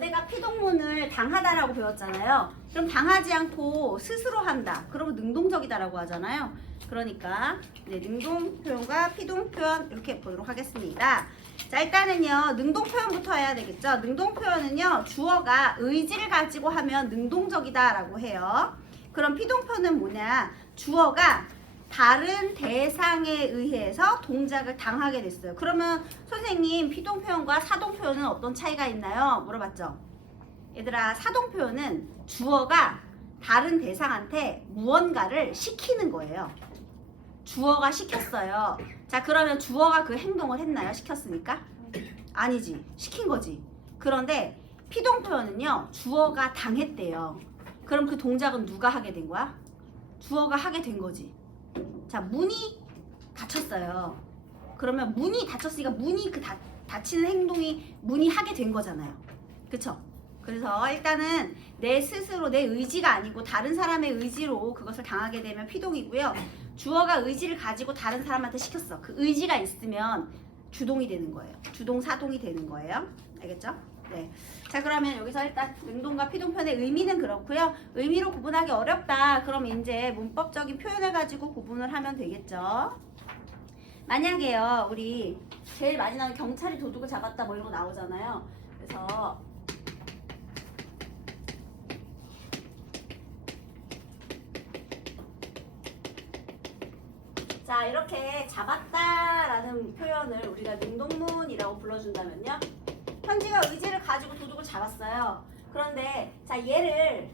너네가 피동문을 당하다라고 배웠잖아요. 그럼 당하지 않고 스스로 한다. 그러면 능동적이다라고 하잖아요. 그러니까 능동 표현과 피동 표현 이렇게 보도록 하겠습니다. 자, 일단은요 능동 표현부터 해야 되겠죠. 능동 표현은요 주어가 의지를 가지고 하면 능동적이다라고 해요. 그럼 피동 표현은 뭐냐? 주어가 다른 대상에 의해서 동작을 당하게 됐어요. 그러면 선생님 피동 표현과 사동 표현은 어떤 차이가 있나요? 물어봤죠. 얘들아, 사동 표현은 주어가 다른 대상한테 무언가를 시키는 거예요. 주어가 시켰어요. 자, 그러면 주어가 그 행동을 했나요? 시켰으니까? 아니지. 시킨 거지. 그런데 피동 표현은요 주어가 당했대요. 그럼 그 동작은 누가 하게 된 거야? 주어가 하게 된 거지. 자, 문이 닫혔어요. 그러면 문이 닫혔으니까 문이 그 닫히는 행동이 문이 하게 된 거잖아요. 그쵸? 그래서 일단은 내 스스로 내 의지가 아니고 다른 사람의 의지로 그것을 당하게 되면 피동이고요. 주어가 의지를 가지고 다른 사람한테 시켰어. 그 의지가 있으면 주동이 되는 거예요. 주동 사동이 되는 거예요. 알겠죠? 네. 자, 그러면 여기서 일단 능동과 피동 표현의 의미는 그렇고요. 의미로 구분하기 어렵다. 그럼 이제 문법적인 표현을 가지고 구분을 하면 되겠죠. 만약에요, 우리 제일 많이 나오는 경찰이 도둑을 잡았다 뭐 이런 거 나오잖아요. 그래서 자, 이렇게 잡았다라는 표현을 우리가 능동문이라고 불러준다면요. 현지가 의지를 가지고 도둑을 잡았어요. 그런데 자, 얘를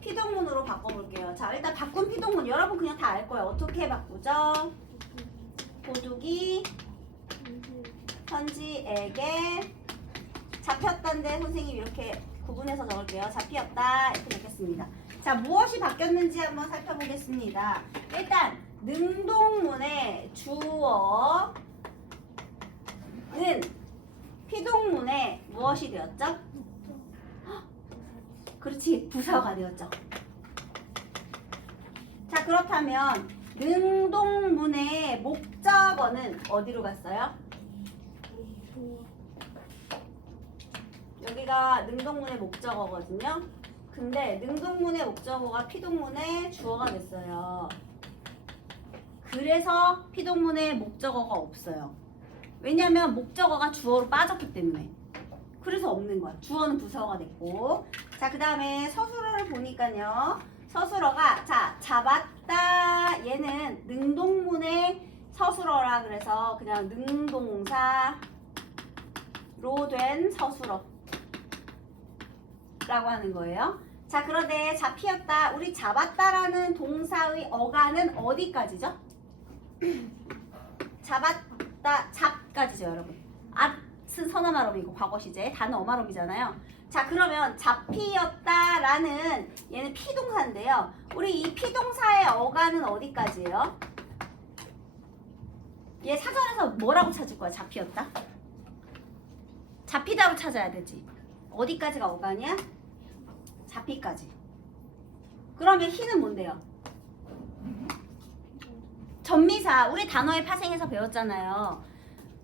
피동문으로 바꿔볼게요. 자, 일단 바꾼 피동문 여러분 그냥 다 알 거예요. 어떻게 바꾸죠? 도둑이 현지에게 잡혔다인데 선생님이 이렇게 구분해서 적을게요. 잡히었다 이렇게 적겠습니다. 자, 무엇이 바뀌었는지 한번 살펴보겠습니다. 일단 능동문의 주어는 피동문에 무엇이 되었죠? 그렇지, 부사가 되었죠. 자, 그렇다면 능동문의 목적어는 어디로 갔어요? 여기가 능동문의 목적어거든요. 근데 능동문의 목적어가 피동문의 주어가 됐어요. 그래서 피동문의 목적어가 없어요. 왜냐면 목적어가 주어로 빠졌기 때문에. 그래서 없는 거야. 주어는 부사어가 됐고. 자, 그 다음에 서술어를 보니까요. 서술어가 자, 잡았다. 얘는 능동문의 서술어라 그래서 그냥 능동사로 된 서술어 라고 하는 거예요. 자, 그런데 잡히었다. 우리 잡았다라는 동사의 어간은 어디까지죠? 잡았다, 잡까지죠, 여러분. at은 선어말음이고 과거 시제, 단어 어말음이잖아요. 자, 그러면 잡히었다라는 얘는 피동사인데요. 우리 이 피동사의 어간은 어디까지예요? 얘 사전에서 뭐라고 찾을 거야? 잡히었다? 잡히다로 찾아야 되지. 어디까지가 어간이야? 잡히까지. 그러면 희는 뭔데요? 전미사. 우리 단어의 파생에서 배웠잖아요.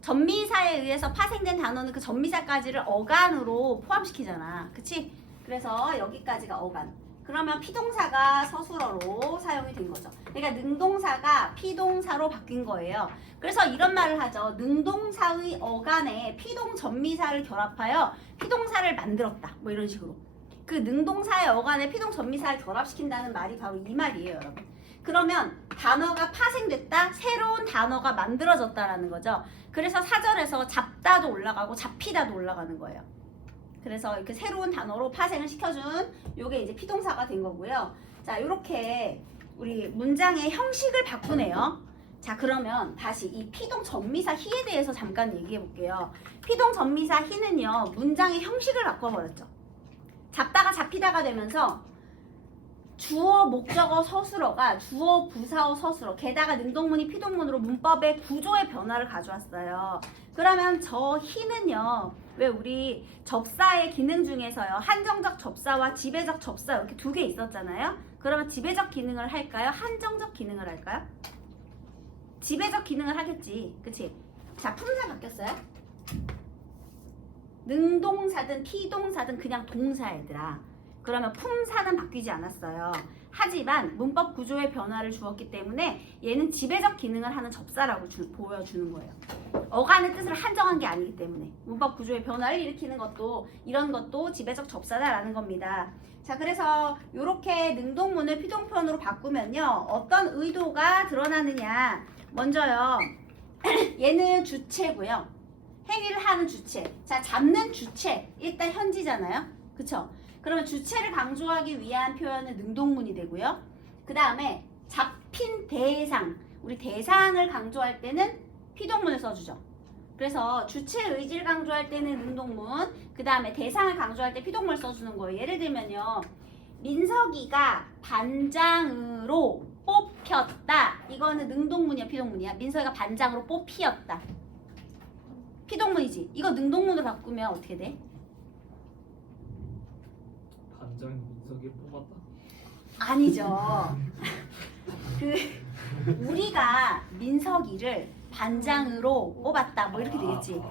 전미사에 의해서 파생된 단어는 그 전미사까지를 어간으로 포함시키잖아. 그치? 그래서 여기까지가 어간. 그러면 피동사가 서술어로 사용이 된 거죠. 그러니까 능동사가 피동사로 바뀐 거예요. 그래서 이런 말을 하죠. 능동사의 어간에 피동 전미사를 결합하여 피동사를 만들었다. 뭐 이런 식으로. 그 능동사의 어간에 피동 전미사를 결합시킨다는 말이 바로 이 말이에요, 여러분. 그러면 단어가 파생됐다, 새로운 단어가 만들어졌다라는 거죠. 그래서 사전에서 잡다도 올라가고 잡히다도 올라가는 거예요. 그래서 이렇게 새로운 단어로 파생을 시켜준 요게 이제 피동사가 된 거고요. 자, 이렇게 우리 문장의 형식을 바꾸네요. 자, 그러면 다시 이 피동 전미사 히에 대해서 잠깐 얘기해 볼게요. 피동 전미사 히는요, 문장의 형식을 바꿔버렸죠. 잡다가 잡히다가 되면서 주어, 목적어, 서술어가 주어, 부사어, 서술어, 게다가 능동문이 피동문으로 문법의 구조의 변화를 가져왔어요. 그러면 저 히는요, 왜 우리 접사의 기능 중에서요, 한정적 접사와 지배적 접사 이렇게 두 개 있었잖아요. 그러면 지배적 기능을 할까요? 한정적 기능을 할까요? 지배적 기능을 하겠지. 그치? 자, 품사 바뀌었어요? 능동사든 피동사든 그냥 동사 얘들아. 그러면 품사는 바뀌지 않았어요. 하지만 문법 구조의 변화를 주었기 때문에 얘는 지배적 기능을 하는 접사라고 보여주는 거예요. 어간의 뜻을 한정한 게 아니기 때문에 문법 구조의 변화를 일으키는 것도 이런 것도 지배적 접사다라는 겁니다. 자, 그래서 이렇게 능동문을 피동표현으로 바꾸면요. 어떤 의도가 드러나느냐. 먼저요. 얘는 주체고요. 행위를 하는 주체. 자, 잡는 주체. 일단 현지잖아요. 그쵸? 그러면 주체를 강조하기 위한 표현은 능동문이 되고요. 그 다음에 잡힌 대상. 우리 대상을 강조할 때는 피동문을 써주죠. 그래서 주체 의지를 강조할 때는 능동문, 그 다음에 대상을 강조할 때 피동문을 써주는 거예요. 예를 들면요. 민석이가 반장으로 뽑혔다. 이거는 능동문이야, 피동문이야? 민석이가 반장으로 뽑히었다. 피동문이지. 이거 능동문으로 바꾸면 어떻게 돼? 반장이 민석이 뽑았다. 아니죠. 우리가 민석이를 반장으로 뽑았다. 뭐 이렇게 되겠지.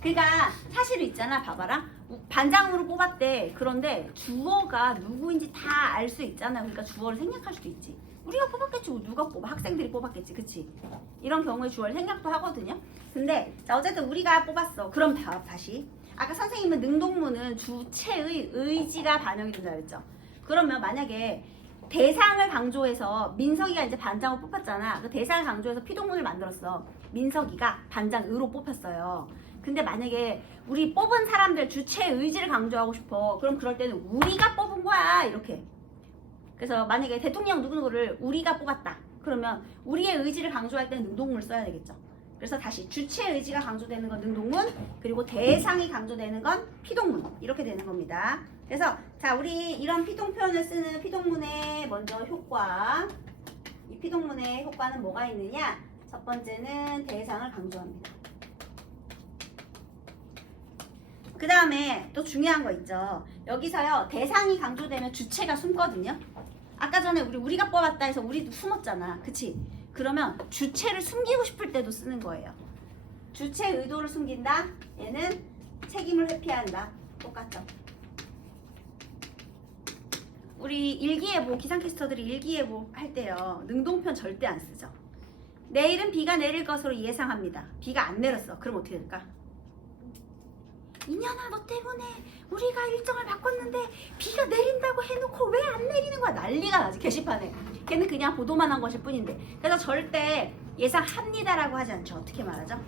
그러니까 사실은 있잖아. 봐봐라. 반장으로 뽑았대. 그런데 주어가 누구인지 다 알 수 있잖아. 그러니까 주어를 생략할 수도 있지. 우리가 뽑았겠지. 누가 뽑아? 학생들이 뽑았겠지. 그치? 이런 경우에 주어를 생략도 하거든요. 근데 자, 어쨌든 우리가 뽑았어. 그럼 다시. 아까 선생님은 능동문은 주체의 의지가 반영이 된다 그랬죠. 그러면 만약에 대상을 강조해서 민석이가 이제 반장으로 뽑혔잖아. 그 대상을 강조해서 피동문을 만들었어. 민석이가 반장으로 뽑혔어요. 근데 만약에 우리 뽑은 사람들 주체의 의지를 강조하고 싶어. 그럼 그럴 때는 우리가 뽑은 거야. 이렇게. 그래서 만약에 대통령 누구누구를 우리가 뽑았다. 그러면 우리의 의지를 강조할 때는 능동문을 써야 되겠죠. 그래서 다시 주체 의지가 강조되는 건 능동문, 그리고 대상이 강조되는 건 피동문. 이렇게 되는 겁니다. 그래서 자, 우리 이런 피동 표현을 쓰는 피동문의 먼저 효과. 이 피동문의 효과는 뭐가 있느냐? 첫 번째는 대상을 강조합니다. 그 다음에 또 중요한 거 있죠. 여기서요. 대상이 강조되면 주체가 숨거든요. 아까 전에 우리가 뽑았다 해서 우리도 숨었잖아. 그치? 그러면 주체를 숨기고 싶을 때도 쓰는 거예요. 주체 의도를 숨긴다. 얘는 책임을 회피한다. 똑같죠. 우리 일기예보, 기상캐스터들이 일기예보 할 때요. 능동편 절대 안 쓰죠. 내일은 비가 내릴 것으로 예상합니다. 비가 안 내렸어. 그럼 어떻게 될까? 이년아, 너 때문에 우리가 일정을 바꿨는데 비가 내린다고 해놓고 왜 안 내리는 거야? 난리가 나지, 게시판에. 걔는 그냥 보도만 한 것일 뿐인데. 그래서 절대 예상합니다라고 하지 않죠. 어떻게 말하죠?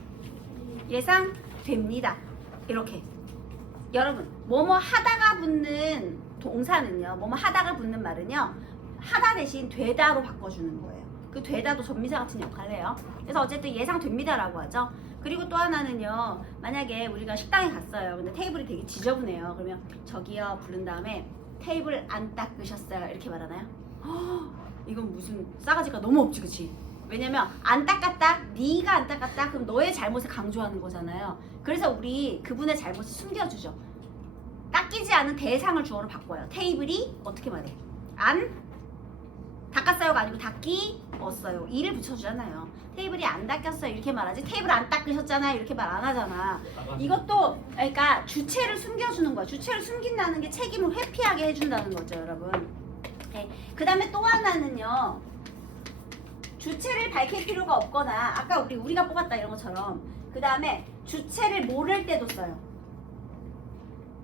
예상됩니다. 이렇게. 여러분, 뭐뭐 하다가 붙는 동사는요. 뭐뭐 하다가 붙는 말은요. 하다 대신 되다로 바꿔주는 거예요. 그 되다도 전미사 같은 역할을 해요. 그래서 어쨌든 예상됩니다라고 하죠. 그리고 또 하나는요. 만약에 우리가 식당에 갔어요. 근데 테이블이 되게 지저분해요. 그러면 저기요 부른 다음에 테이블 안 닦으셨어요? 이렇게 말하나요? 이건 무슨 싸가지가 너무 없지, 그치? 왜냐면 안 닦았다, 네가 안 닦았다, 그럼 너의 잘못을 강조하는 거잖아요. 그래서 우리 그분의 잘못을 숨겨주죠. 닦이지 않은 대상을 주어로 바꿔요. 테이블이 어떻게 말해? 안 닦았어요가 아니고 닦이었어요. 이를 붙여주잖아요. 테이블이 안 닦였어요 이렇게 말하지, 테이블 안 닦으셨잖아요 이렇게 말 안 하잖아. 이것도 그러니까 주체를 숨겨주는 거야. 주체를 숨긴다는 게 책임을 회피하게 해준다는 거죠, 여러분. 네. 그 다음에 또 하나는요. 주체를 밝힐 필요가 없거나 아까 우리가 뽑았다 이런 것처럼 그 다음에 주체를 모를 때도 써요.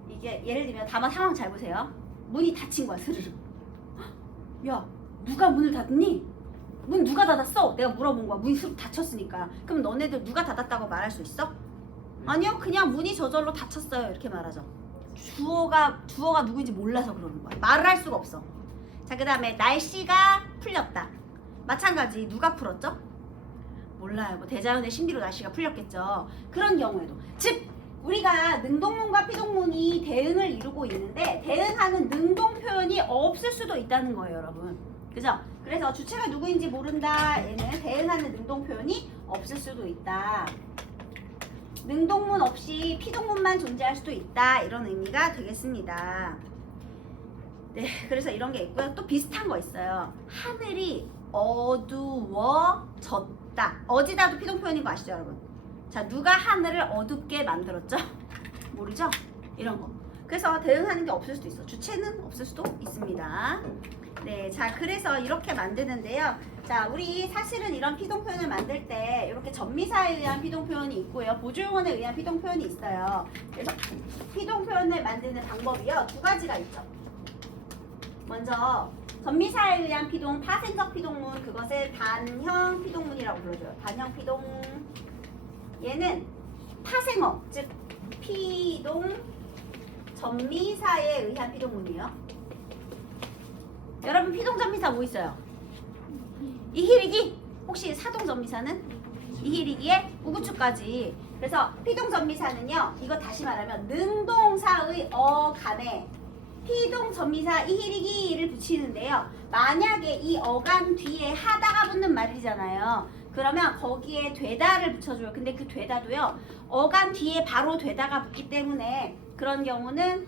이게 예를 들면 다만 상황 잘 보세요. 문이 닫힌 거야, 스르르. 야, 누가 문을 닫니? 문 누가 닫았어? 내가 물어본 거야. 문이 슥 닫혔으니까. 그럼 너네들 누가 닫았다고 말할 수 있어? 아니요, 그냥 문이 저절로 닫혔어요 이렇게 말하죠. 주어가 누구인지 몰라서 그러는 거야. 말을 할 수가 없어. 자, 그 다음에 날씨가 풀렸다. 마찬가지. 누가 풀었죠? 몰라요. 뭐 대자연의 신비로 날씨가 풀렸겠죠. 그런 경우에도 즉 우리가 능동문과 피동문이 대응을 이루고 있는데 대응하는 능동 표현이 없을 수도 있다는 거예요, 여러분. 그죠? 그래서 주체가 누구인지 모른다. 얘는 대응하는 능동 표현이 없을 수도 있다. 능동문 없이 피동문만 존재할 수도 있다. 이런 의미가 되겠습니다. 네, 그래서 이런 게 있고요. 또 비슷한 거 있어요. 하늘이 어두워졌다. 어지다도 피동 표현인 거 아시죠, 여러분? 자, 누가 하늘을 어둡게 만들었죠? 모르죠? 이런 거. 그래서 대응하는 게 없을 수도 있어. 주체는 없을 수도 있습니다. 네, 자 그래서 이렇게 만드는데요. 자, 우리 사실은 이런 피동 표현을 만들 때 이렇게 전미사에 의한 피동 표현이 있고요. 보조용언에 의한 피동 표현이 있어요. 그래서 피동 표현을 만드는 방법이요. 두 가지가 있죠. 먼저 전미사에 의한 피동, 파생적 피동문, 그것을 단형 피동문이라고 불러줘요. 단형 피동. 얘는 파생어, 즉 피동 전미사에 의한 피동문이에요. 여러분 피동 전미사 뭐 있어요? 이희리기. 혹시 사동 전미사는 이희리기에 우구축까지. 그래서 피동 전미사는요. 이거 다시 말하면 능동사의 어간에 피동 전미사 이희리기를 붙이는데요. 만약에 이 어간 뒤에 하다가 붙는 말이잖아요. 그러면 거기에 되다를 붙여줘요. 근데 그 되다도요. 어간 뒤에 바로 되다가 붙기 때문에 그런 경우는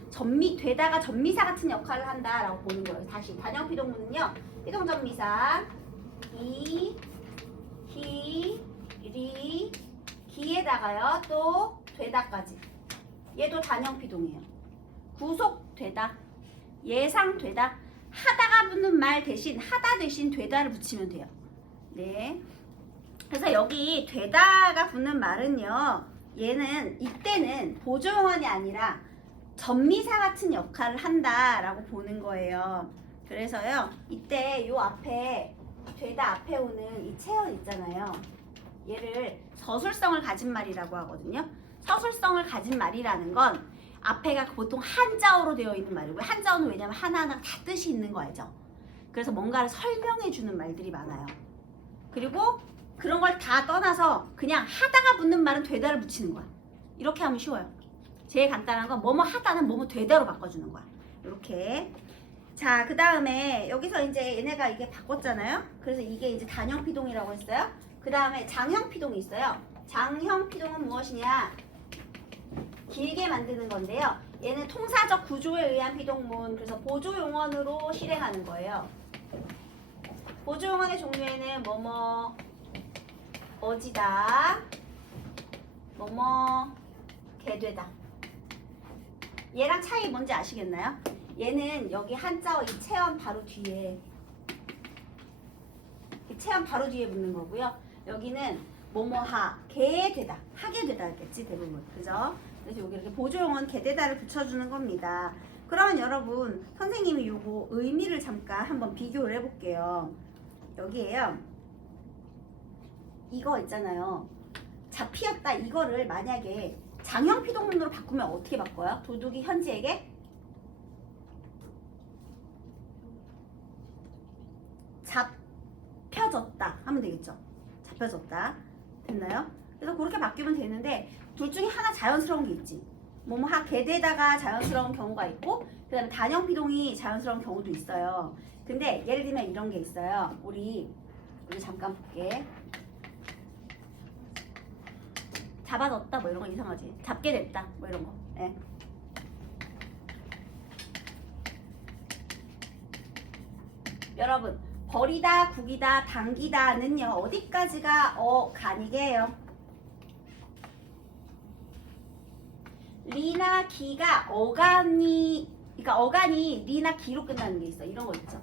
되다가 전미사 같은 역할을 한다라고 보는 거예요. 다시 단형 피동문은요. 피동 전미사 이, 히, 리, 기에다가요. 또 되다까지. 얘도 단형 피동이에요. 구속 되다, 예상 되다, 하다가 붙는 말 대신 하다 대신 되다를 붙이면 돼요. 네. 그래서 여기 되다가 붙는 말은요. 얘는 이때는 보조용언이 아니라 전미사 같은 역할을 한다라고 보는 거예요. 그래서요. 이때 요 앞에 되다 앞에 오는 이 체언 있잖아요. 얘를 서술성을 가진 말이라고 하거든요. 서술성을 가진 말이라는 건 앞에가 보통 한자어로 되어 있는 말이고요. 한자어는 왜냐면 하나하나 다 뜻이 있는 거 알죠? 그래서 뭔가를 설명해 주는 말들이 많아요. 그리고 그런 걸 다 떠나서 그냥 하다가 붙는 말은 되다를 붙이는 거야. 이렇게 하면 쉬워요. 제일 간단한 건 뭐뭐 하다는 뭐뭐 되다로 바꿔주는 거야. 이렇게. 자, 그 다음에 여기서 이제 얘네가 이게 바꿨잖아요. 그래서 이게 이제 단형 피동이라고 했어요. 그 다음에 장형 피동이 있어요. 장형 피동은 무엇이냐? 길게 만드는 건데요. 얘는 통사적 구조에 의한 피동문, 그래서 보조용언으로 실행하는 거예요. 보조용언의 종류에는 뭐뭐 어지다, 뭐뭐 개되다. 얘랑 차이 뭔지 아시겠나요? 얘는 여기 한자어 이 체언 바로 뒤에 이 체언 바로 뒤에 붙는 거고요. 여기는 뭐뭐하, 개되다, 하게 되다겠지 대부분, 그죠? 그래서 여기 이렇게 보조용언 개되다를 붙여주는 겁니다. 그러면 여러분 선생님이 요거 의미를 잠깐 한번 비교를 해볼게요. 여기에요. 이거 있잖아요. 잡히었다 이거를 만약에 장형 피동문으로 바꾸면 어떻게 바꿔요? 도둑이 현지에게 잡혀졌다 하면 되겠죠. 잡혀졌다. 됐나요? 그래서 그렇게 바뀌면 되는데 둘 중에 하나 자연스러운 게 있지. 뭐뭐 개되다가 자연스러운 경우가 있고 그 다음에 단형 피동이 자연스러운 경우도 있어요. 근데 예를 들면 이런 게 있어요. 우리 잠깐 볼게. 잡아졌다 뭐 이런 거 이상하지. 잡게 됐다 뭐 이런 거. 예. 여러분 버리다, 구기다, 당기다는요 어디까지가 어간이게요? 리나 기가 어간이, 그러니까 어간이 리나 기로 끝나는 게 있어. 이런 거 있죠.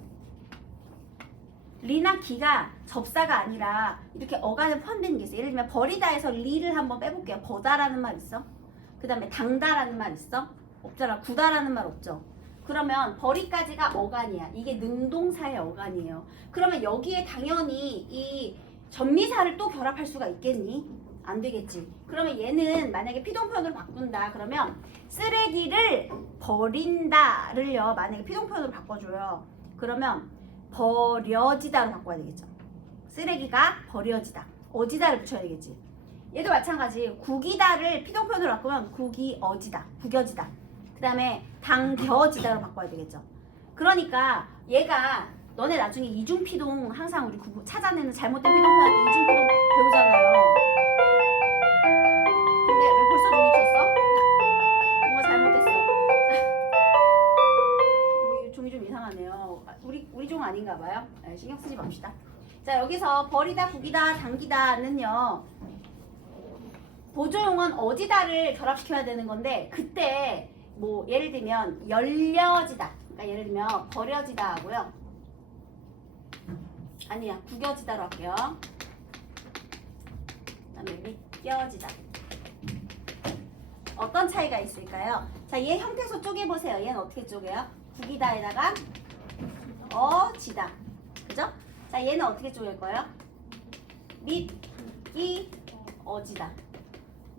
리나 기가 접사가 아니라 이렇게 어간에 포함되는 게 있어. 예를 들면 버리다에서 리를 한번 빼볼게요. 버다라는 말 있어? 그 다음에 당다라는 말 있어? 없잖아. 구다라는 말 없죠. 그러면 버리까지가 어간이야. 이게 능동사의 어간이에요. 그러면 여기에 당연히 이 전미사를 또 결합할 수가 있겠니? 안 되겠지. 그러면 얘는 만약에 피동표현으로 바꾼다 그러면 쓰레기를 버린다를요 만약에 피동표현으로 바꿔줘요. 그러면 버려지다로 바꿔야 되겠죠. 쓰레기가 버려지다. 어지다를 붙여야 되겠지. 얘도 마찬가지. 구기다를 피동표현으로 바꾸면 구기어지다. 구겨지다. 그 다음에 당겨지다로 바꿔야 되겠죠. 그러니까 얘가 너네 나중에 이중피동 항상 우리 찾아내는 잘못된 피동표현 이중피동 배우잖아요. 근데 왜 벌써 종이 쳤어? 뭔가 잘못됐어. 종이 좀 이상하네요. 우리 종 아닌가 봐요. 네, 신경 쓰지 맙시다. 자, 여기서 버리다, 구기다, 당기다는요. 보조용은 어디다를 결합시켜야 되는 건데 그때 뭐 예를 들면 열려지다. 그러니까 예를 들면 버려지다 하고요. 아니야, 구겨지다로 할게요. 그다음에 믿겨지다. 어떤 차이가 있을까요? 자, 얘 형태소 쪼개보세요. 얘는 어떻게 쪼개요? 구기다에다가 어지다. 그죠? 자, 얘는 어떻게 쪼갤 거예요? 믿기 어지다.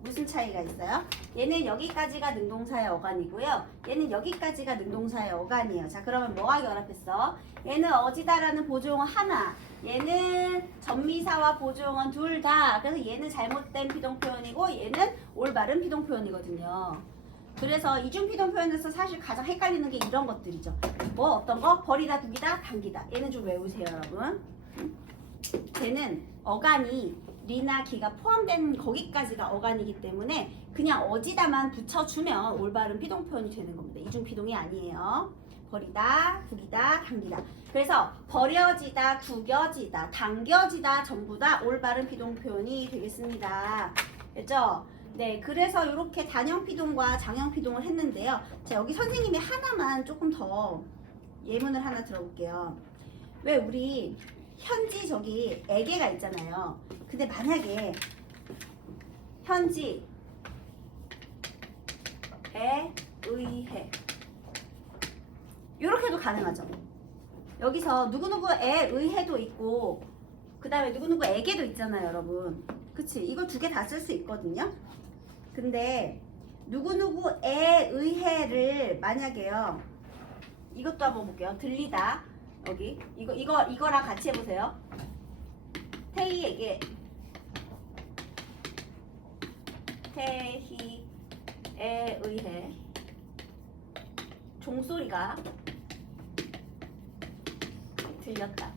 무슨 차이가 있어요? 얘는 여기까지가 능동사의 어간이고요. 얘는 여기까지가 능동사의 어간이에요. 자, 그러면 뭐가 결합했어? 얘는 어지다라는 보조용어 하나, 얘는 전미사와 보조용어 둘 다. 그래서 얘는 잘못된 피동표현이고 얘는 올바른 피동표현이거든요. 그래서 이중 피동표현에서 사실 가장 헷갈리는 게 이런 것들이죠. 뭐 어떤 거? 버리다, 두기다, 당기다. 얘는 좀 외우세요, 여러분. 쟤는 어간이 리나 기가 포함된 거기까지가 어간이기 때문에 그냥 어지다만 붙여주면 올바른 피동표현이 되는 겁니다. 이중 피동이 아니에요. 버리다, 구기다, 당기다. 그래서 버려지다, 구겨지다, 당겨지다 전부 다 올바른 피동표현이 되겠습니다. 됐죠? 네, 그래서 이렇게 단형 피동과 장형 피동을 했는데요. 자, 여기 선생님이 하나만 조금 더 예문을 하나 들어볼게요. 왜 우리 현지 저기 애계가 있잖아요. 근데 만약에 현지에 의해 이렇게도 가능하죠. 여기서 누구누구에 의해도 있고 그 다음에 누구누구에게도 있잖아요, 여러분. 그치? 이거 두 개 다 쓸 수 있거든요. 근데 누구누구에 의해를 만약에요. 이것도 한번 볼게요. 들리다. 여기 이거랑 같이 해보세요. 태희에게 태희에 의해 종소리가 들렸다.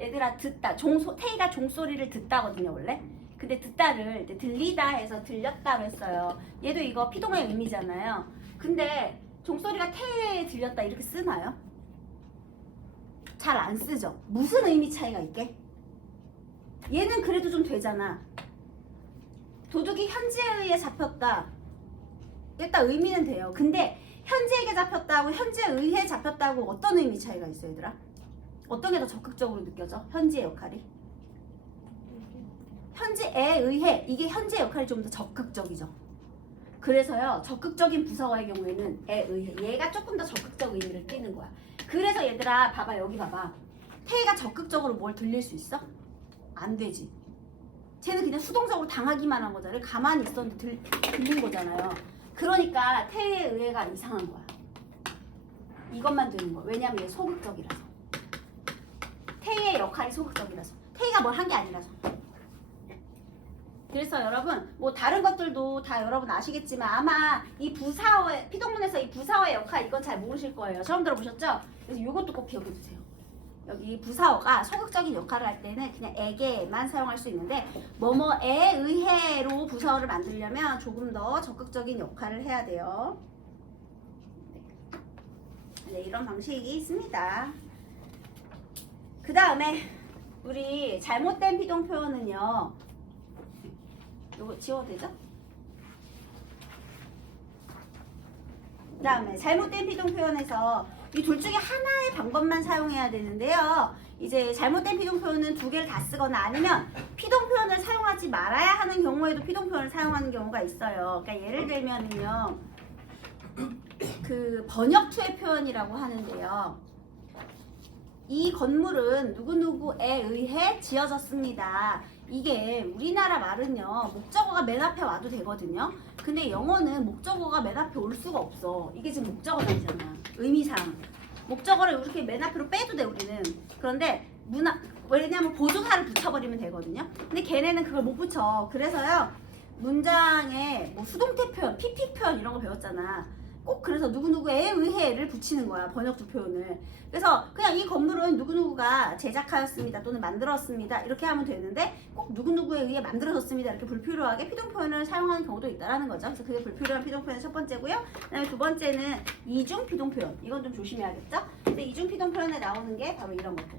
얘들아 듣다. 태희가 종소리를 듣다거든요 원래. 근데 듣다를 들리다 해서 들렸다고 했어요. 얘도 이거 피동의 의미잖아요. 근데 종소리가 태에 들렸다 이렇게 쓰나요? 잘 안 쓰죠. 무슨 의미 차이가 있게? 얘는 그래도 좀 되잖아. 도둑이 현지에 의해 잡혔다. 일단 의미는 돼요. 근데 현지에게 잡혔다고 현지에 의해 잡혔다고 어떤 의미 차이가 있어요, 얘들아? 어떤 게 더 적극적으로 느껴져? 현지의 역할이? 현지에 의해 이게 현지의 역할이 좀 더 적극적이죠. 그래서요, 적극적인 부사어의 경우에는 에 의해 얘가 조금 더 적극적 의미를 띠는 거야. 그래서 얘들아 봐봐, 여기 봐봐. 태희가 적극적으로 뭘 들릴 수 있어? 안 되지. 쟤는 그냥 수동적으로 당하기만 한 거잖아요. 가만히 있었는데 들린 거잖아요. 그러니까 태희의 의해가 이상한 거야. 이것만 되는 거야. 왜냐면 얘 소극적이라서. 태희의 역할이 소극적이라서. 태희가 뭘 한 게 아니라서. 그래서 여러분 뭐 다른 것들도 다 여러분 아시겠지만 아마 이 부사어의 피동문에서 이 부사어의 역할 이건 잘 모르실 거예요. 처음 들어보셨죠? 그래서 이것도 꼭 기억해 두세요. 여기 부사어가 소극적인 역할을 할 때는 그냥 에게만 사용할 수 있는데 뭐뭐에 의해로 부사어를 만들려면 조금 더 적극적인 역할을 해야 돼요. 네, 이런 방식이 있습니다. 그 다음에 우리 잘못된 피동 표현은요. 이거 지워도 되죠? 그 다음에 잘못된 피동 표현에서 이 둘 중에 하나의 방법만 사용해야 되는데요. 이제 잘못된 피동 표현은 두 개를 다 쓰거나 아니면 피동 표현을 사용하지 말아야 하는 경우에도 피동 표현을 사용하는 경우가 있어요. 그러니까 예를 들면은요. 그 번역투의 표현이라고 하는데요. 이 건물은 누구누구에 의해 지어졌습니다. 이게 우리나라 말은요 목적어가 맨 앞에 와도 되거든요. 근데 영어는 목적어가 맨 앞에 올 수가 없어. 이게 지금 목적어잖아. 의미상 목적어를 이렇게 맨 앞으로 빼도 돼 우리는. 그런데 왜냐면 보조사를 붙여버리면 되거든요. 근데 걔네는 그걸 못 붙여. 그래서요 문장에 뭐 수동태 표현, PP 표현 이런 거 배웠잖아. 꼭 그래서 누구누구에 의해를 붙이는 거야 번역투 표현을. 그래서 그냥 이 건물은 누구누구가 제작하였습니다 또는 만들었습니다 이렇게 하면 되는데 꼭 누구누구에 의해 만들어졌습니다 이렇게 불필요하게 피동 표현을 사용하는 경우도 있다라는 거죠. 그래서 그게 불필요한 피동 표현의 첫 번째고요. 그다음에 두 번째는 이중 피동 표현. 이건 좀 조심해야겠죠. 근데 이중 피동 표현에 나오는 게 바로 이런 것들.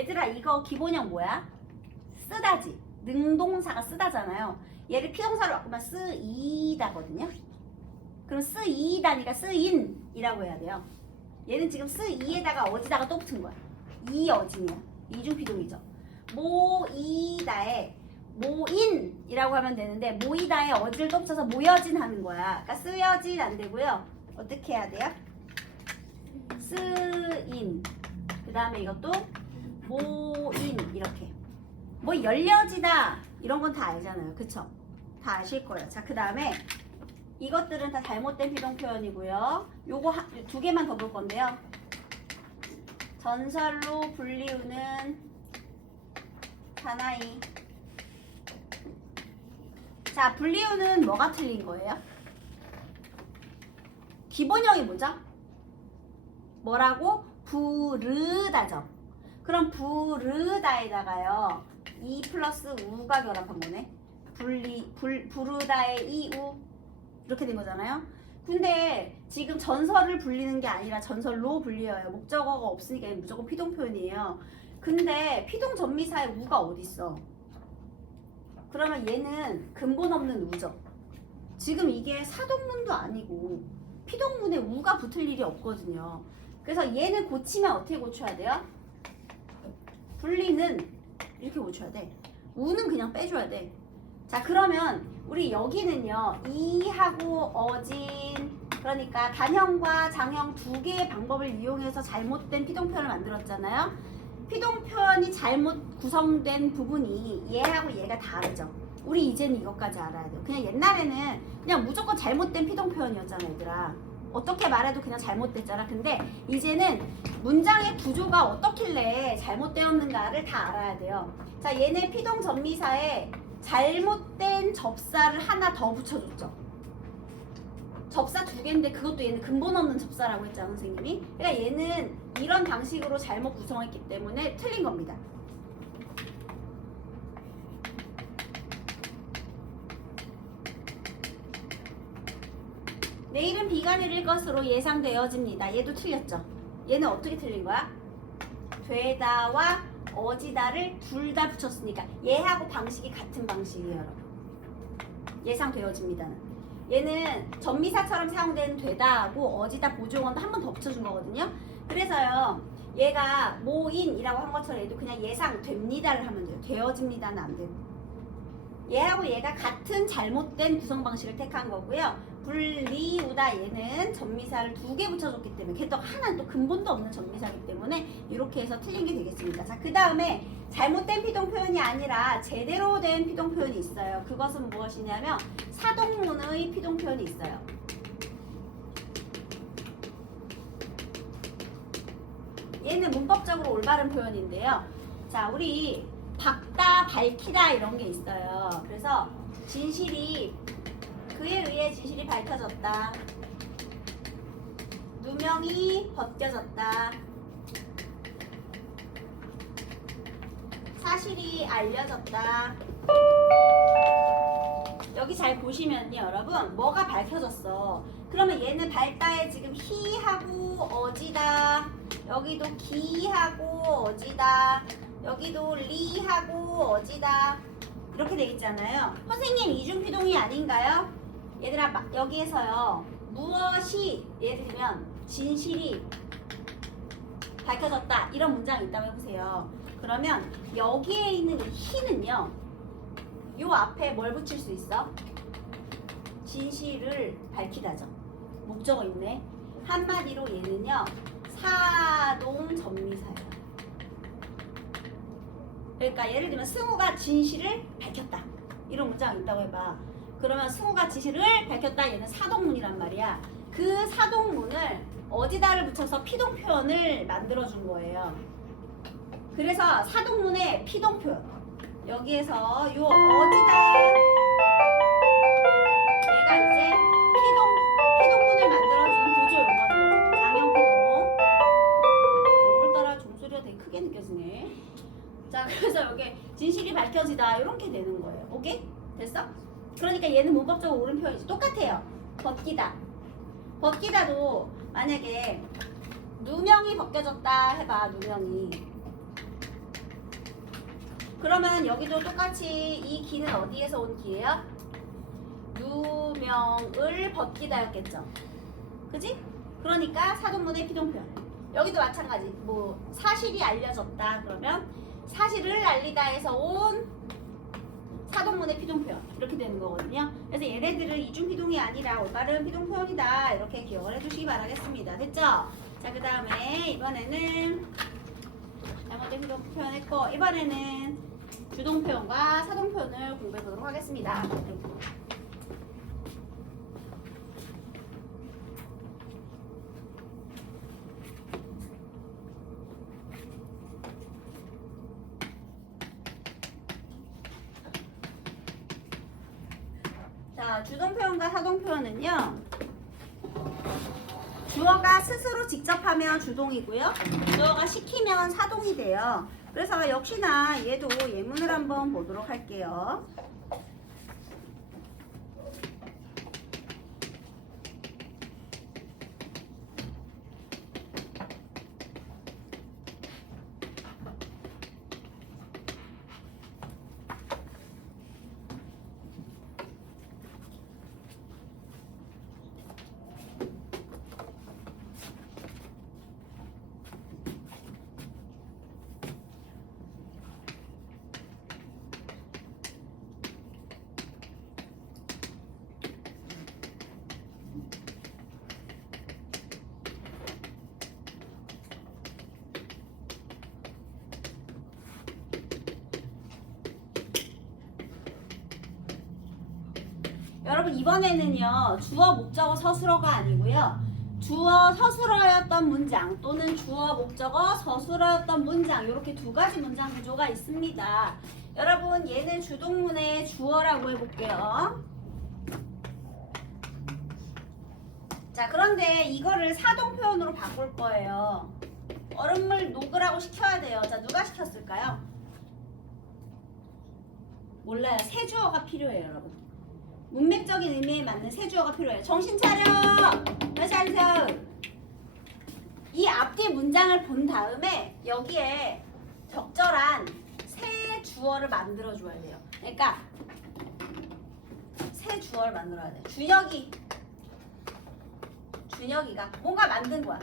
얘들아 이거 기본형 뭐야? 쓰다지. 능동사가 쓰다잖아요. 얘를 피동사로 바꾸면 쓰이다거든요. 그럼 쓰이다니까 쓰인이라고 해야 돼요. 얘는 지금 쓰이에다가 어지다가 또 붙은 거야. 이어진이야. 이중피동이죠. 모이다에 모인이라고 하면 되는데 모이다에 어지를 또 붙여서 모여진 하는 거야. 그러니까 쓰여진 안 되고요. 어떻게 해야 돼요? 쓰인. 그 다음에 이것도 모인 이렇게. 뭐 열려지다 이런 건 다 알잖아요. 그쵸? 다 아실 거예요. 자, 그 다음에 이것들은 다 잘못된 피동 표현이고요. 요거 두 개만 더 볼 건데요. 전설로 불리우는 사나이. 자, 불리우는 뭐가 틀린 거예요? 기본형이 뭐죠? 뭐라고? 부르다죠. 그럼 부르다에다가요. 이 플러스 우가 결합한 거네. 부르다의 이우 이렇게 된 거잖아요. 근데 지금 전설을 불리는 게 아니라 전설로 불리어요. 목적어가 없으니까 무조건 피동 표현이에요. 근데 피동 전미사의 우가 어디 있어? 그러면 얘는 근본 없는 우죠. 지금 이게 사동문도 아니고 피동문에 우가 붙을 일이 없거든요. 그래서 얘는 고치면 어떻게 고쳐야 돼요? 불리는 이렇게 고쳐야 돼. 우는 그냥 빼줘야 돼. 자, 그러면 우리 여기는요. 이하고 어진, 그러니까 단형과 장형 두 개의 방법을 이용해서 잘못된 피동 표현을 만들었잖아요. 피동 표현이 잘못 구성된 부분이 얘하고 얘가 다르죠. 우리 이제는 이것까지 알아야 돼요. 그냥 옛날에는 그냥 무조건 잘못된 피동 표현이었잖아, 얘들아. 어떻게 말해도 그냥 잘못됐잖아. 근데 이제는 문장의 구조가 어떻길래 잘못되었는가를 다 알아야 돼요. 자, 얘네 피동 전미사에 잘못된 접사를 하나 더 붙여줬죠. 접사 두 개인데 그것도 얘는 근본 없는 접사라고 했잖아, 선생님이. 그러니까 얘는 이런 방식으로 잘못 구성했기 때문에 틀린 겁니다. 내일은 비가 내릴 것으로 예상되어집니다. 얘도 틀렸죠. 얘는 어떻게 틀린 거야? 되다와 어지다를 둘 다 붙였으니까 얘하고 방식이 같은 방식이에요, 여러분. 예상되어집니다는. 얘는 전미사처럼 사용되는 되다하고 어지다 보조원도 한 번 더 붙여준 거거든요. 그래서요, 얘가 모인이라고 한 것처럼 얘도 그냥 예상됩니다를 하면 돼요. 되어집니다는 안 되고. 얘하고 얘가 같은 잘못된 구성 방식을 택한 거고요. 불리우다 얘는 전미사를 두 개 붙여줬기 때문에 걔도 하나는 또 근본도 없는 전미사이기 때문에 이렇게 해서 틀린 게 되겠습니다. 자, 그 다음에 잘못된 피동 표현이 아니라 제대로 된 피동 표현이 있어요. 그것은 무엇이냐면 사동문의 피동 표현이 있어요. 얘는 문법적으로 올바른 표현인데요. 자, 우리 밝다, 밝히다 이런 게 있어요. 그래서 진실이 그에 의해 진실이 밝혀졌다. 누명이 벗겨졌다. 사실이 알려졌다. 여기 잘 보시면요, 여러분, 뭐가 밝혀졌어. 그러면 얘는 밝다에 지금 희하고 어지다. 여기도 기하고 어지다. 여기도 리하고 어지다. 이렇게 돼 있잖아요. 선생님, 이중피동이 아닌가요? 얘들아, 여기에서요, 무엇이 예를 들면 진실이 밝혀졌다 이런 문장이 있다고 해보세요. 그러면 여기에 있는 이 희는요, 요 앞에 뭘 붙일 수 있어? 진실을 밝히다죠. 목적어 있네. 한마디로 얘는요, 사동 전미사예요. 그러니까 예를 들면 승우가 진실을 밝혔다 이런 문장이 있다고 해봐. 그러면 승우가 진실을 밝혔다, 얘는 사동문이란 말이야. 그 사동문을 어디다를 붙여서 피동 표현을 만들어준 거예요. 그래서 사동문의 피동 표현, 여기에서 요 어디다 얘가 이제 피동문을 만들어준 보조 용어인 거죠. 장형피동. 오늘따라 종소리가 되게 크게 느껴지네. 자, 그래서 여기 진실이 밝혀지다 이렇게 되는 거예요. 오케이? 됐어? 그러니까 얘는 문법적으로 옳은 표현이지. 똑같아요. 벗기다. 벗기다도 만약에 누명이 벗겨졌다 해봐. 누명이. 그러면 여기도 똑같이 이 기는 어디에서 온 기예요? 누명을 벗기다였겠죠. 그지? 그러니까 사동문의 피동표현. 여기도 마찬가지. 뭐 사실이 알려졌다 그러면 사실을 알리다에서 온 사동문의 피동표현 이렇게 되는 거거든요. 그래서 얘네들은 이중피동이 아니라 올바른 피동표현이다 이렇게 기억을 해주시기 바라겠습니다. 됐죠? 자, 그 다음에 이번에는 잘못된 피동표현 했고 이번에는 주동표현과 사동표현을 공부해 보도록 하겠습니다. 자, 주동표현과 사동표현은요. 주어가 스스로 직접 하면 주동이고요. 주어가 시키면 사동이 돼요. 그래서 역시나 얘도 예문을 한번 보도록 할게요. 여러분 이번에는요 주어 목적어 서술어가 아니고요 주어 서술어였던 문장 또는 주어 목적어 서술어였던 문장 이렇게 두 가지 문장 구조가 있습니다. 여러분 얘는 주동문의 주어라고 해볼게요. 자, 그런데 이거를 사동표현으로 바꿀 거예요. 얼음물 녹으라고 시켜야 돼요. 자, 누가 시켰을까요? 몰라요. 세 주어가 필요해요, 여러분. 문맥적인 의미에 맞는 세 주어가 필요해요. 정신 차려! 다시 앉으세요. 이 앞뒤 문장을 본 다음에 여기에 적절한 새 주어를 만들어줘야 돼요. 그러니까 새 주어를 만들어야 돼요. 준혁이가 뭔가 만든 거야.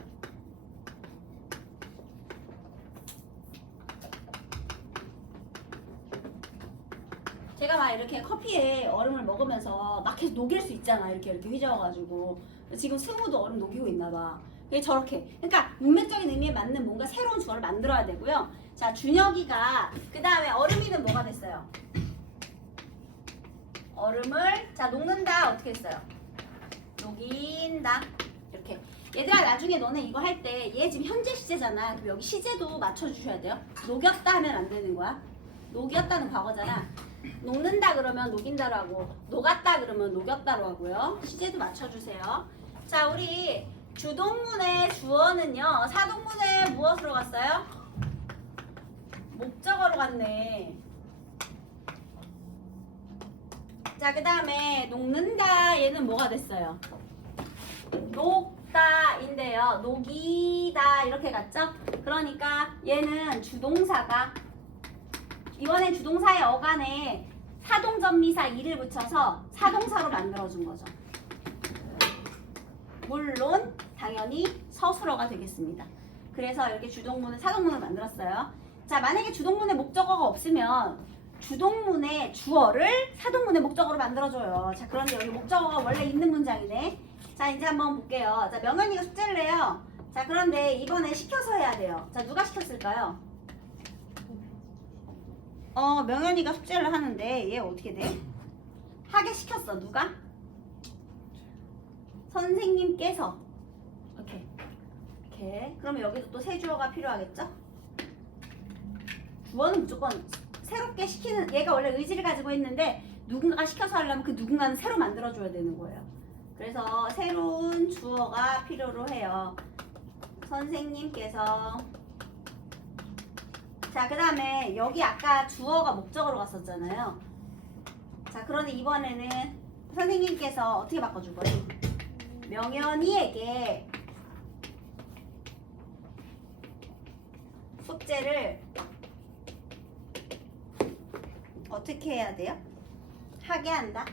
제가 막 이렇게 커피에 얼음을 먹으면서 막 계속 녹일 수 있잖아. 이렇게 휘저어가지고. 지금 승우도 얼음 녹이고 있나 봐. 이게 저렇게. 그러니까 문맥적인 의미에 맞는 뭔가 새로운 주어를 만들어야 되고요. 자, 준혁이가 그 다음에 얼음이는 뭐가 됐어요? 얼음을 자 녹는다 어떻게 했어요? 녹인다 이렇게. 얘들아 나중에 너네 이거 할 때 얘 지금 현재 시제잖아. 그럼 여기 시제도 맞춰주셔야 돼요. 녹였다 하면 안 되는 거야. 녹였다는 과거잖아. 녹는다 그러면 녹인다로 하고 녹았다 그러면 녹였다로 하고요. 시제도 맞춰주세요. 자, 우리 주동문의 주어는요. 사동문의 무엇으로 갔어요? 목적어로 갔네. 자, 그 다음에 녹는다 얘는 뭐가 됐어요? 녹다인데요. 녹이다 이렇게 갔죠? 그러니까 얘는 주동사가 이번엔 주동사의 어간에 사동전미사 이를 붙여서 사동사로 만들어준 거죠. 물론 당연히 서술어가 되겠습니다. 그래서 이렇게 주동문을 사동문을 만들었어요. 자, 만약에 주동문에 목적어가 없으면 주동문의 주어를 사동문의 목적어로 만들어줘요. 자, 그런데 여기 목적어가 원래 있는 문장이네. 자, 이제 한번 볼게요. 자, 명현이가 숙제를 해요. 자, 그런데 이번에 시켜서 해야 돼요. 자, 누가 시켰을까요? 명현이가 숙제를 하는데 얘 어떻게 돼? 하게 시켰어. 누가? 선생님께서. 이렇게. 그러면 여기도 또 새 주어가 필요하겠죠? 주어는 무조건 새롭게 시키는, 얘가 원래 의지를 가지고 있는데 누군가가 시켜서 하려면 그 누군가는 새로 만들어줘야 되는 거예요. 그래서 새로운 주어가 필요로 해요. 선생님께서. 자, 그 다음에 여기 아까 주어가 목적어로 갔었잖아요. 자, 그런데 이번에는 선생님께서 어떻게 바꿔줄 거예요? 명현이에게 숙제를 어떻게 해야 돼요? 하게 한다.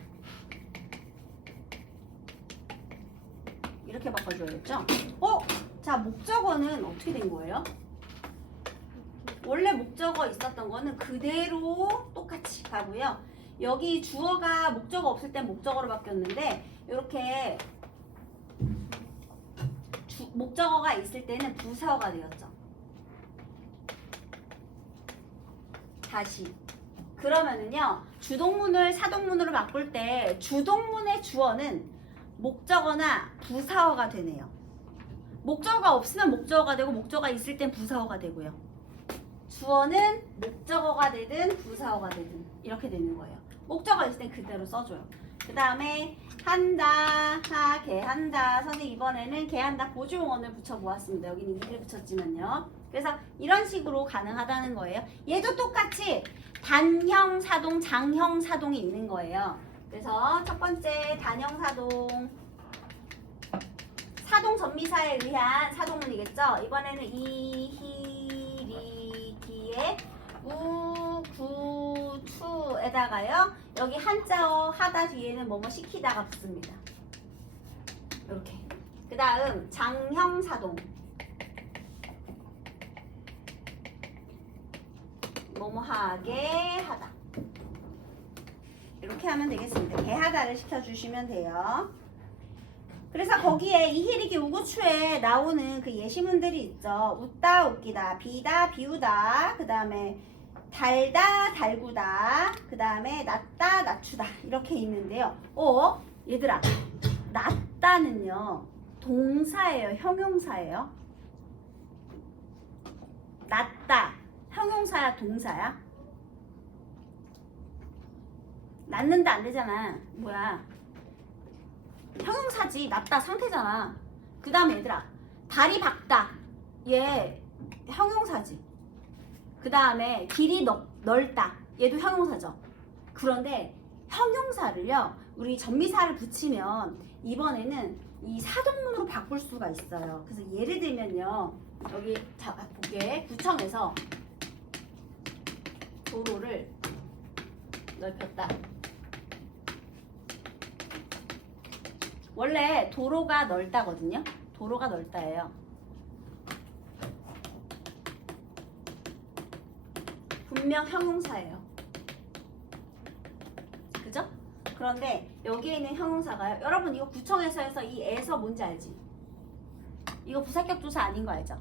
이렇게 바꿔줘야겠죠? 자, 목적어는 어떻게 된 거예요? 원래 목적어 있었던 거는 그대로 똑같이 가고요. 여기 주어가 목적어 없을 땐 목적어로 바뀌었는데 이렇게 목적어가 있을 때는 부사어가 되었죠. 다시. 그러면은요, 주동문을 사동문으로 바꿀 때 주동문의 주어는 목적어나 부사어가 되네요. 목적어가 없으면 목적어가 되고 목적어가 있을 땐 부사어가 되고요. 주어는 목적어가 되든 부사어가 되든 이렇게 되는 거예요. 목적어 있을 땐 그대로 써줘요. 그 다음에 한다, 하게 한다. 선생님 이번에는 개 한다 보조용언을 붙여보았습니다. 여기는 이를 붙였지만요. 그래서 이런 식으로 가능하다는 거예요. 얘도 똑같이 단형 사동, 장형 사동이 있는 거예요. 그래서 첫 번째 단형 사동, 사동 전미사에 의한 사동문이겠죠. 이번에는 이, 히, 리, 기에 우, 구, 추에다가요. 여기 한자어 하다 뒤에는 뭐뭐 시키다가 붙습니다. 이렇게. 그 다음 장형 사동. 뭐뭐 하게 하다. 이렇게 하면 되겠습니다. 개하다를 시켜주시면 돼요. 그래서 거기에 이희리기 우구추에 나오는 그 예시문들이 있죠. 웃다 웃기다, 비다 비우다, 그 다음에 달다 달구다, 그 다음에 낮다 낮추다 이렇게 있는데요. 얘들아, 낮다는요 동사예요, 형용사예요? 낮다 형용사야, 동사야? 낳는다 안 되잖아. 뭐야? 형용사지. 낮다 상태잖아. 그 다음에 얘들아, 다리 박다. 얘 형용사지. 그 다음에 길이 넓다. 얘도 형용사죠. 그런데 형용사를요, 우리 전미사를 붙이면 이번에는 이 사동문으로 바꿀 수가 있어요. 그래서 예를 들면요, 여기 자 보게 구청에서 도로를 넓혔다. 원래 도로가 넓다거든요. 도로가 넓다예요. 분명 형용사예요. 그죠? 그런데 여기에 있는 형용사가요. 여러분 이거 구청에서 해서 이 에서 뭔지 알지? 이거 부사격조사 아닌 거 알죠?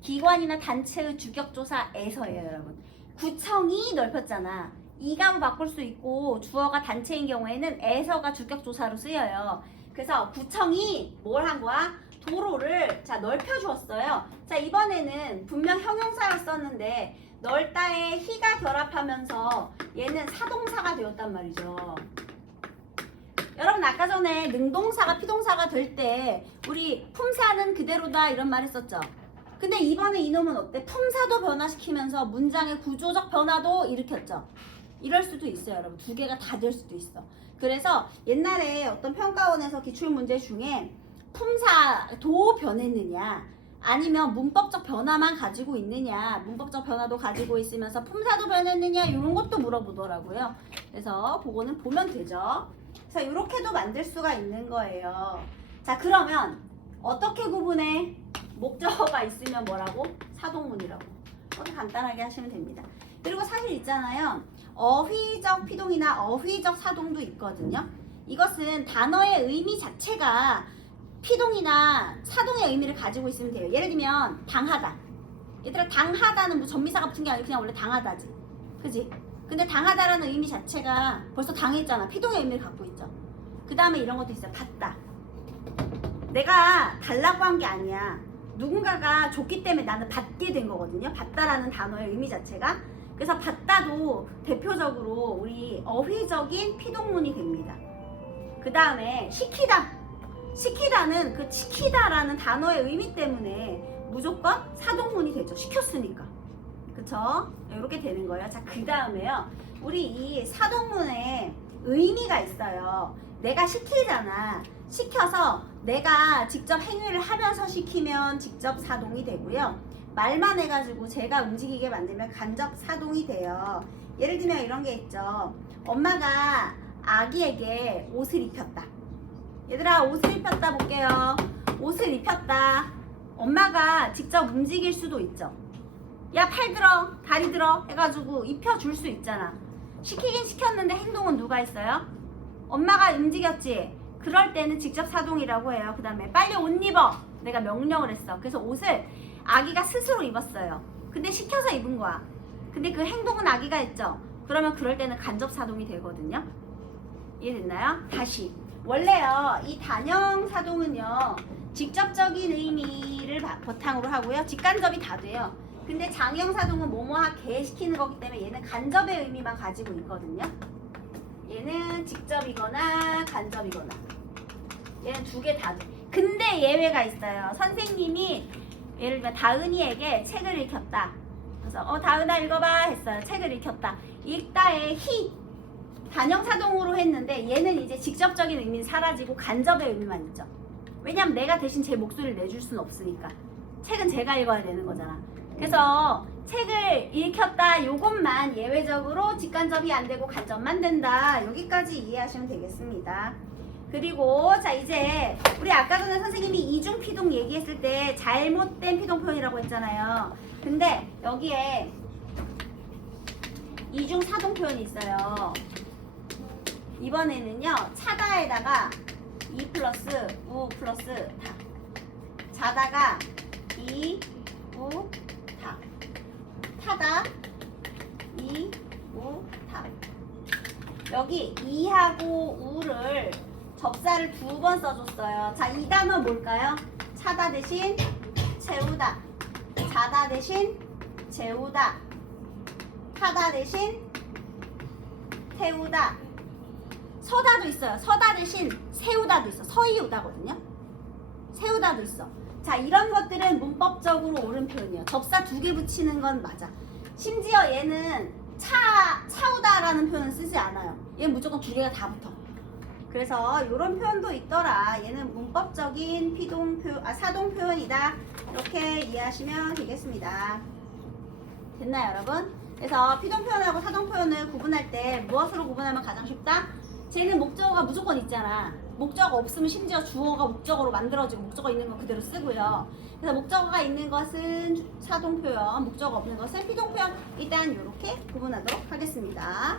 기관이나 단체의 주격조사에서예요, 여러분. 구청이 넓혔잖아. 이가로 바꿀 수 있고 주어가 단체인 경우에는 에서가 주격조사로 쓰여요. 그래서 구청이 뭘 한 거야? 도로를 자 넓혀 주었어요. 자 이번에는 분명 형용사였었는데 넓다에 히가 결합하면서 얘는 사동사가 되었단 말이죠. 여러분 아까 전에 능동사가 피동사가 될 때 우리 품사는 그대로다 이런 말 했었죠. 근데 이번에 이놈은 어때? 품사도 변화시키면서 문장의 구조적 변화도 일으켰죠. 이럴 수도 있어요, 여러분. 두 개가 다 될 수도 있어. 그래서 옛날에 어떤 평가원에서 기출문제 중에 품사도 변했느냐 아니면 문법적 변화만 가지고 있느냐, 문법적 변화도 가지고 있으면서 품사도 변했느냐 이런 것도 물어보더라고요. 그래서 그거는 보면 되죠. 그래서 이렇게도 만들 수가 있는 거예요. 자 그러면 어떻게 구분해? 목적어가 있으면 뭐라고? 사동문이라고. 이렇게 간단하게 하시면 됩니다. 그리고 사실 있잖아요. 어휘적 피동이나 어휘적 사동도 있거든요. 이것은 단어의 의미 자체가 피동이나 사동의 의미를 가지고 있으면 돼요. 예를 들면 당하다. 얘들아 당하다는 뭐 전미사가 붙은 게 아니고 그냥 원래 당하다지. 그지? 근데 당하다라는 의미 자체가 벌써 당했잖아. 피동의 의미를 갖고 있죠. 그 다음에 이런 것도 있어요. 받다. 내가 달라고 한 게 아니야. 누군가가 줬기 때문에 나는 받게 된 거거든요. 받다라는 단어의 의미 자체가. 그래서 받다도 대표적으로 우리 어휘적인 피동문이 됩니다. 그 다음에 시키다. 시키다는 그 시키다라는 단어의 의미 때문에 무조건 사동문이 되죠. 시켰으니까. 그쵸? 이렇게 되는 거예요. 자, 그 다음에요. 우리 이 사동문에 의미가 있어요. 내가 시키잖아. 시켜서 내가 직접 행위를 하면서 시키면 직접 사동이 되고요. 말만 해가지고 제가 움직이게 만들면 간접 사동이 돼요. 예를 들면 이런 게 있죠. 엄마가 아기에게 옷을 입혔다. 얘들아, 옷을 입혔다 볼게요. 옷을 입혔다. 엄마가 직접 움직일 수도 있죠. 야, 팔 들어, 다리 들어 해가지고 입혀줄 수 있잖아. 시키긴 시켰는데 행동은 누가 했어요? 엄마가 움직였지. 그럴 때는 직접 사동이라고 해요. 그 다음에 빨리 옷 입어. 내가 명령을 했어. 그래서 옷을 아기가 스스로 입었어요. 근데 시켜서 입은 거야. 근데 그 행동은 아기가 했죠. 그러면 그럴 때는 간접 사동이 되거든요. 이해됐나요? 다시. 원래요, 이 단형 사동은요, 직접적인 의미를 바탕으로 하고요, 직간접이 다 돼요. 근데 장형 사동은 뭐뭐하게 시키는 거기 때문에 얘는 간접의 의미만 가지고 있거든요. 얘는 직접이거나 간접이거나. 얘는 두 개 다 돼. 근데 예외가 있어요. 선생님이 예를 들면 다은이에게 책을 읽혔다. 그래서 다은아 읽어봐 했어요. 책을 읽혔다. 읽다의 히 단형 사동으로 했는데 얘는 이제 직접적인 의미는 사라지고 간접의 의미만 있죠. 왜냐면 내가 대신 제 목소리를 내줄 수는 없으니까. 책은 제가 읽어야 되는 거잖아. 그래서 책을 읽혔다 요것만 예외적으로 직간접이 안 되고 간접만 된다. 여기까지 이해하시면 되겠습니다. 그리고 자, 이제 우리 아까 전에 선생님이 이중 피동 얘기했을 때 잘못된 피동 표현이라고 했잖아요. 근데 여기에 이중 사동 표현이 있어요. 이번에는요, 차다에다가 이 플러스 우 플러스 다. 자다가 이, 우, 다. 타다, 이, 우, 다. 여기 이하고 우를 접사를 두 번 써줬어요. 자, 이 단어 뭘까요? 차다 대신 채우다. 자다 대신 재우다. 타다 대신 태우다. 서다도 있어요. 서다 대신 세우다도 있어. 서이우다거든요. 세우다도 있어. 자, 이런 것들은 문법적으로 옳은 표현이에요. 접사 두 개 붙이는 건 맞아. 심지어 얘는 차우다라는 표현 쓰지 않아요. 얘는 무조건 두 개가 다 붙어. 그래서 이런 표현도 있더라. 얘는 문법적인 사동 표현이다. 이렇게 이해하시면 되겠습니다. 됐나요, 여러분? 그래서 피동 표현하고 사동 표현을 구분할 때 무엇으로 구분하면 가장 쉽다? 쟤는 목적어가 무조건 있잖아. 목적어 없으면 심지어 주어가 목적어로 만들어지고 목적어 있는 거 그대로 쓰고요. 그래서 목적어가 있는 것은 사동 표현, 목적어 없는 것은 피동 표현. 일단 이렇게 구분하도록 하겠습니다.